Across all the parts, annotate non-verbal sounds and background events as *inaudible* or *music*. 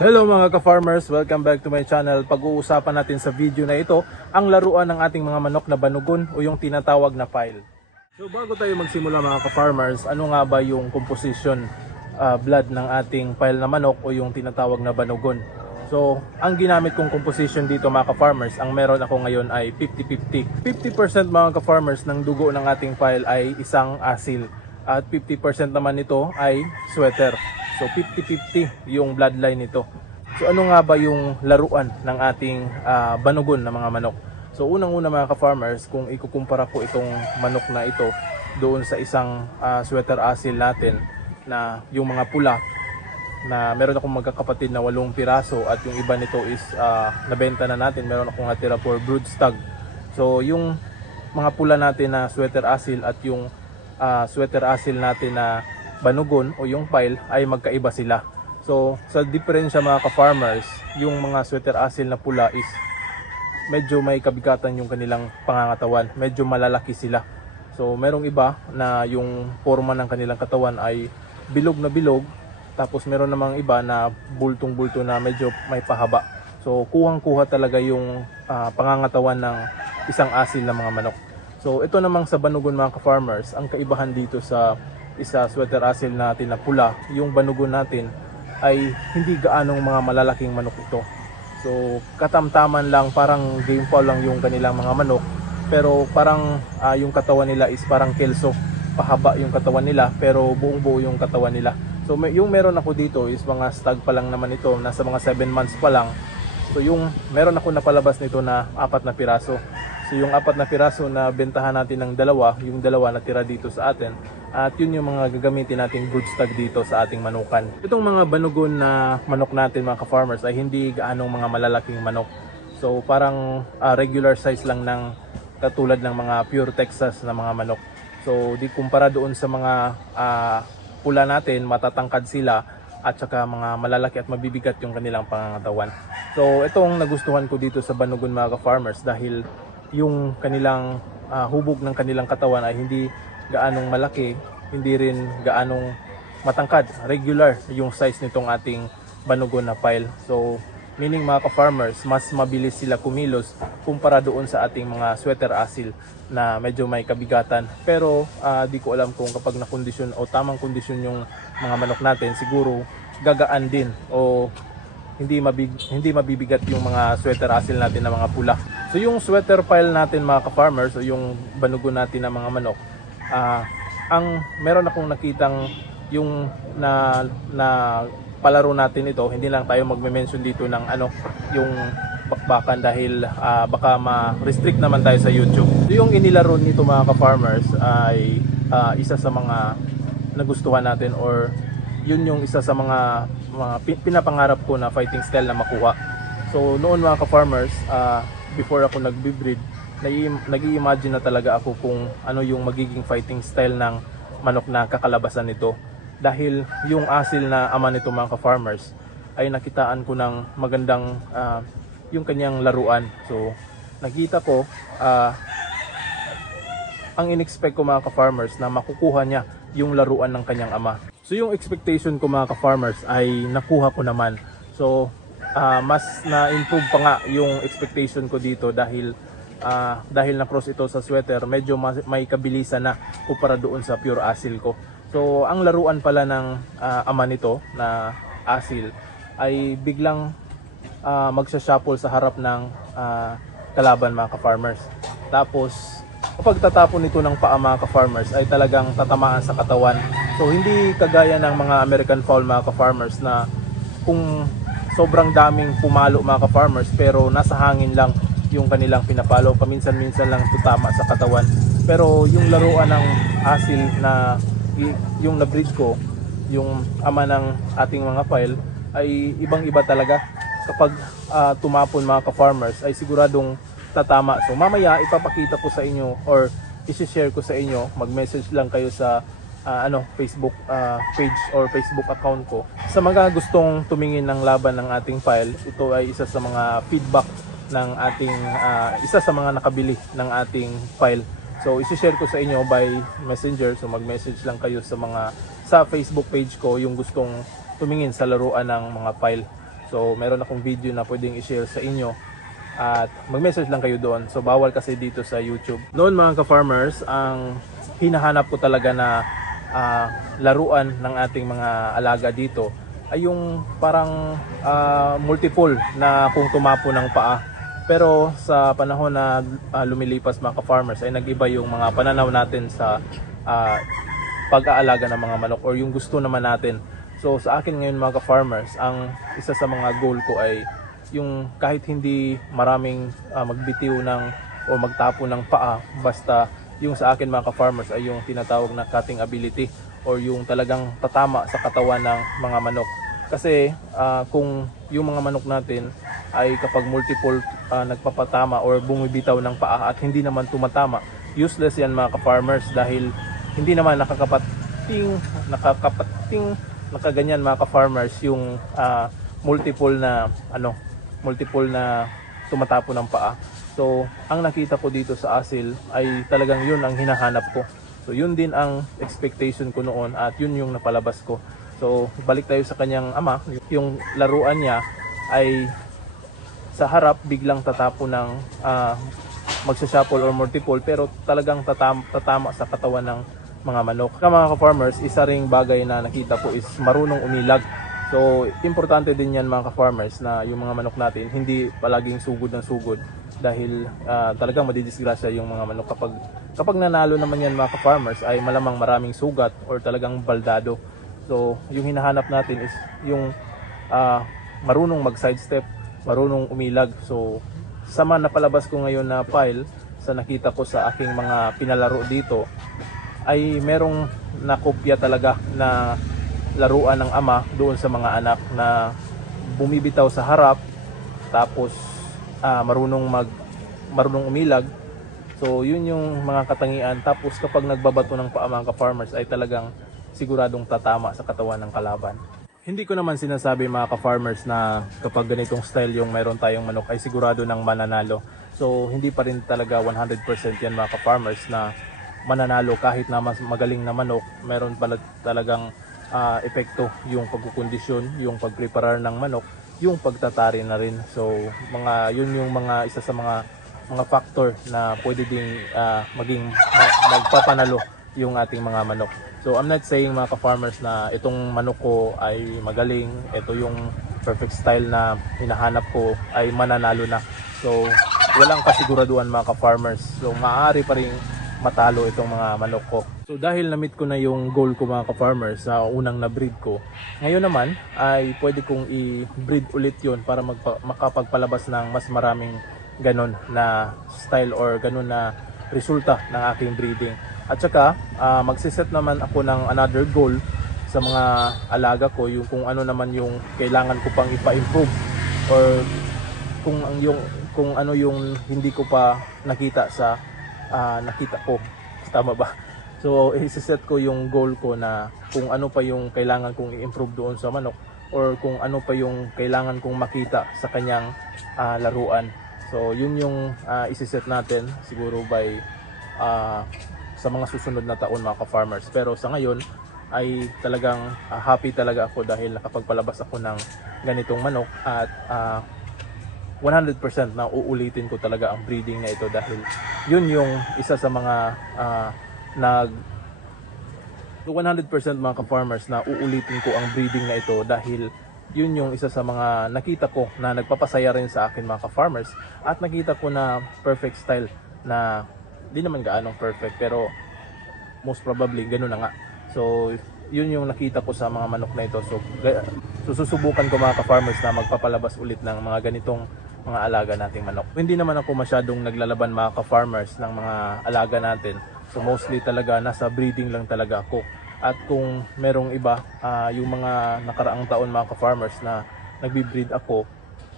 Hello mga ka-farmers, welcome back to my channel. Pag-uusapan natin sa video na ito ang laruan ng ating mga manok na banugon o yung tinatawag na pile. So bago tayo magsimula mga ka-farmers, ano nga ba yung composition ah, blood ng ating pile na manok o yung tinatawag na banugon? So, ang ginamit kong composition dito mga ka-farmers, ang meron ako ngayon ay 50-50. 50% mga ka-farmers ng dugo ng ating pile ay isang asil at 50% naman nito ay sweater. So 50-50 yung bloodline nito. So ano nga ba yung laruan ng ating ah, banugon na mga manok? So unang-una mga ka-farmers, kung ikukumpara ko itong manok na ito doon sa isang ah, sweater asil natin na yung mga pula na meron akong magkakapatid na walong piraso at yung iba nito is ah, nabenta na natin. Meron akong natira for brood stag. So yung mga pula natin na sweater asil at yung ah, sweater asil natin na banugon o yung pile ay magkaiba sila. So sa diferensya mga ka-farmers, yung mga sweater asil na pula is medyo may kabigatan yung kanilang pangangatawan. Medyo malalaki sila. So merong iba na yung forma ng kanilang katawan ay bilog na bilog. Tapos meron namang iba na bultong-bulto na medyo may pahaba. So kuhang-kuha talaga yung ah, pangangatawan ng isang asil na mga manok. So ito namang sa banugon mga ka-farmers, ang kaibahan dito sa isa sweater asil natin na pula, yung banugon natin ay hindi gaanong mga malalaking manok ito. So katamtaman lang parang game fowl lang yung kanilang mga manok pero parang ah, yung katawan nila is parang kelso pahaba yung katawan nila pero buong buo yung katawan nila. So may, yung meron ako dito is mga stag pa lang naman ito nasa mga 7 months pa lang. So yung meron ako napalabas nito na apat na piraso. So yung apat na piraso na bentahan natin ng dalawa yung dalawa na tira dito sa atin at yun yung mga gagamitin nating good stag dito sa ating manukan itong mga banugon na manok natin mga ka-farmers ay hindi gaanong mga malalaking manok so parang ah, regular size lang ng katulad ng mga pure Texas na mga manok. So di kumpara doon sa mga ah, pula natin, matatangkad sila at saka mga malalaki at mabibigat yung kanilang pangangatawan. So itong nagustuhan ko dito sa Banugon mga farmers dahil yung kanilang ah, hubog ng kanilang katawan ay hindi gaanong malaki, hindi rin gaanong matangkad. Regular yung size nitong ating Banugon na pile. So Meaning mga ka-farmers, mas mabilis sila kumilos kumpara doon sa ating mga sweater asil na medyo may kabigatan. Pero ah, di ko alam kung kapag na-kondisyon o tamang kondisyon yung mga manok natin, siguro gagaan din o hindi mabig hindi mabibigat yung mga sweater asil natin na mga pula. So yung sweater pile natin mga ka-farmers o yung banugo natin na mga manok, ah, ang meron akong nakitang yung na na palaro natin ito, hindi lang tayo magme-mention dito ng ano, yung bakbakan dahil ah, baka ma-restrict naman tayo sa YouTube. Yung inilaro nito mga ka-farmers ay ah, isa sa mga nagustuhan natin or yun yung isa sa mga mga pi- pinapangarap ko na fighting style na makuha. So noon mga ka-farmers, ah, before ako nagbi-breed, nai- nag-i-imagine na talaga ako kung ano yung magiging fighting style ng manok na kakalabasan nito dahil yung asil na ama nito mga ka-farmers ay nakitaan ko ng magandang ah, yung kanyang laruan. So nakita ko ah, ang in-expect ko mga ka-farmers na makukuha niya yung laruan ng kanyang ama. So yung expectation ko mga ka-farmers ay nakuha ko naman. So ah, mas na-improve pa nga yung expectation ko dito dahil ah, dahil na cross ito sa sweater, medyo may kabilisan na kumpara doon sa pure asil ko. So ang laruan pala ng ah, ama nito na asil ay biglang uh, magsashuffle sa harap ng ah, kalaban mga ka-farmers. Tapos kapag tatapon nito ng paa mga ka-farmers ay talagang tatamaan sa katawan. So hindi kagaya ng mga American fowl mga ka-farmers na kung sobrang daming pumalo mga ka-farmers pero nasa hangin lang yung kanilang pinapalo paminsan-minsan lang tutama sa katawan. Pero yung laruan ng asil na yung na-breed ko yung ama ng ating mga file ay ibang-iba talaga. Kapag ah, tumapon mga ka-farmers ay siguradong tatama. So mamaya ipapakita ko sa inyo or i-share ko sa inyo. Mag-message lang kayo sa ah, ano Facebook ah, page or Facebook account ko. Sa mga gustong tumingin ng laban ng ating file, ito ay isa sa mga feedback ng ating ah, isa sa mga nakabili ng ating file. So i-share ko sa inyo by messenger. So mag-message lang kayo sa mga sa Facebook page ko yung gustong tumingin sa laruan ng mga file. So meron akong video na pwedeng i-share sa inyo at mag-message lang kayo doon. So bawal kasi dito sa YouTube. Noon mga ka-farmers, ang hinahanap ko talaga na ah, laruan ng ating mga alaga dito ay yung parang ah, multiple na kung tumapo ng paa. Pero sa panahon na ah, lumilipas mga ka-farmers ay nag-iba yung mga pananaw natin sa ah, pag-aalaga ng mga manok or yung gusto naman natin. So sa akin ngayon mga ka-farmers, ang isa sa mga goal ko ay yung kahit hindi maraming ah, magbitiw ng o magtapo ng paa, basta yung sa akin mga ka-farmers ay yung tinatawag na cutting ability or yung talagang tatama sa katawan ng mga manok. Kasi ah, kung yung mga manok natin ay kapag multiple ah, nagpapatama or bumibitaw ng paa at hindi naman tumatama, useless yan mga ka-farmers dahil hindi naman nakakapating, nakakapating, nakaganyan mga ka-farmers yung ah, multiple na ano, multiple na tumatapo ng paa. So, ang nakita ko dito sa asil ay talagang yun ang hinahanap ko. So, yun din ang expectation ko noon at yun yung napalabas ko. So, balik tayo sa kanyang ama. Yung laruan niya ay sa harap biglang tatapo ng ah, magsashuffle or multiple pero talagang tatam- tatama sa katawan ng mga manok. Sa mga ka-farmers, isa ring bagay na nakita ko is marunong umilag. So, importante din yan mga ka-farmers na yung mga manok natin hindi palaging sugod ng sugod dahil ah, talagang madidisgrasya yung mga manok kapag kapag nanalo naman yan mga ka-farmers ay malamang maraming sugat or talagang baldado. So, yung hinahanap natin is yung ah, marunong mag-sidestep, marunong umilag. So, sa mga napalabas ko ngayon na file sa nakita ko sa aking mga pinalaro dito ay merong nakopya talaga na laruan ng ama doon sa mga anak na bumibitaw sa harap tapos ah, marunong mag marunong umilag. So yun yung mga katangian. Tapos kapag nagbabato ng paa mga ka-farmers ay talagang siguradong tatama sa katawan ng kalaban hindi ko naman sinasabi mga ka-farmers na kapag ganitong style yung mayroon tayong manok ay sigurado ng mananalo. So hindi pa rin talaga 100% yan mga ka-farmers na mananalo kahit na mas magaling na manok meron pala talagang ah, epekto yung pagkukondisyon yung pagpreparar ng manok yung pagtatari na rin. So mga yun yung mga isa sa mga mga factor na pwede ding ah, maging ma- magpapanalo yung ating mga manok so I'm not saying mga ka-farmers na itong manok ko ay magaling. Ito yung perfect style na hinahanap ko ay mananalo na. So walang kasiguraduhan mga ka-farmers. So maaari pa rin matalo itong mga manok ko. So dahil na-meet ko na yung goal ko mga ka-farmers sa unang na-breed ko, ngayon naman ay pwede kong i-breed ulit yon para magpa- makapagpalabas ng mas maraming ganon na style or ganon na resulta ng aking breeding. At saka ah, magsiset naman ako ng another goal sa mga alaga ko yung kung ano naman yung kailangan ko pang ipa-improve or kung ang yung kung ano yung hindi ko pa nakita sa ah, nakita ko. *laughs* Tama ba? So, i-set ko yung goal ko na kung ano pa yung kailangan kong i-improve doon sa manok or kung ano pa yung kailangan kong makita sa kanyang ah, laruan. So, yun yung uh, isi-set natin siguro by ah, sa mga susunod na taon mga ka-farmers. Pero sa ngayon ay talagang ah, happy talaga ako dahil nakapagpalabas ako ng ganitong manok at ah, 100% na uulitin ko talaga ang breeding na ito dahil yun yung isa sa mga ah, nag 100% mga ka-farmers na uulitin ko ang breeding na ito dahil yun yung isa sa mga nakita ko na nagpapasaya rin sa akin mga ka-farmers at nakita ko na perfect style na di naman gaanong perfect pero most probably ganun na nga. So yun yung nakita ko sa mga manok na ito. So, so susubukan ko mga ka-farmers na magpapalabas ulit ng mga ganitong mga alaga nating manok. Hindi naman ako masyadong naglalaban mga ka-farmers ng mga alaga natin. So mostly talaga nasa breeding lang talaga ako at kung merong iba ah, yung mga nakaraang taon mga ka-farmers na nagbi-breed ako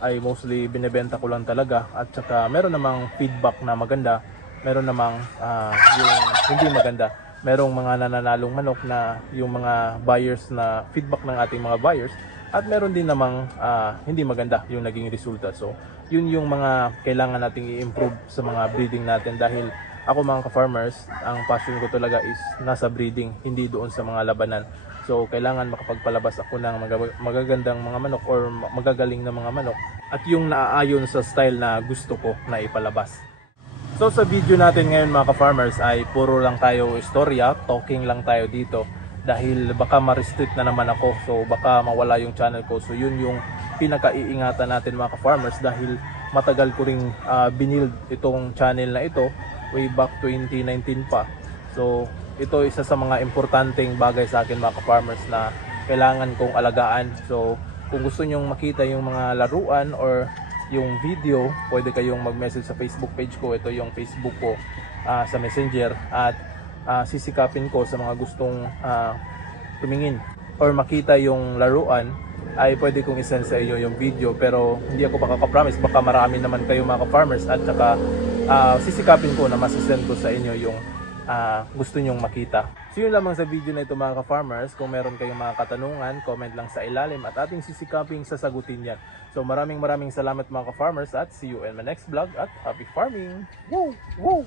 ay mostly binebenta ko lang talaga. At saka meron namang feedback na maganda. Meron namang ah, yung hindi maganda. Merong mga nananalong manok na yung mga buyers na feedback ng ating mga buyers. At meron din namang ah, hindi maganda yung naging resulta. So yun yung mga kailangan nating i-improve sa mga breeding natin dahil ako mga ka-farmers ang passion ko talaga is nasa breeding hindi doon sa mga labanan. So kailangan makapagpalabas ako ng magag- magagandang mga manok or ma- magagaling na mga manok at yung naaayon sa style na gusto ko na ipalabas. So sa video natin ngayon mga ka-farmers ay puro lang tayo istorya, talking lang tayo dito dahil baka ma-restrict na naman ako. So baka mawala yung channel ko. So yun yung pinakaiingatan natin mga ka-farmers dahil matagal ko ring ah, binild itong channel na ito way back 2019 pa. So ito isa sa mga importanteng bagay sa akin mga ka-farmers na kailangan kong alagaan. So kung gusto nyong makita yung mga laruan or yung video, pwede kayong mag-message sa Facebook page ko. Ito yung Facebook ko ah, sa Messenger. At ah, sisikapin ko sa mga gustong ah, tumingin or makita yung laruan ay pwede kong isend sa inyo yung video. Pero hindi ako makaka-promise. Baka marami naman kayo mga farmers at saka ah, sisikapin ko na masisend ko sa inyo yung ah, gusto nyong makita. So yun lamang sa video na ito mga ka-farmers. Kung meron kayong mga katanungan, comment lang sa ilalim at ating sisikaping sasagutin yan. So maraming maraming salamat mga ka-farmers at see you in my next vlog at happy farming! Woo! Woo!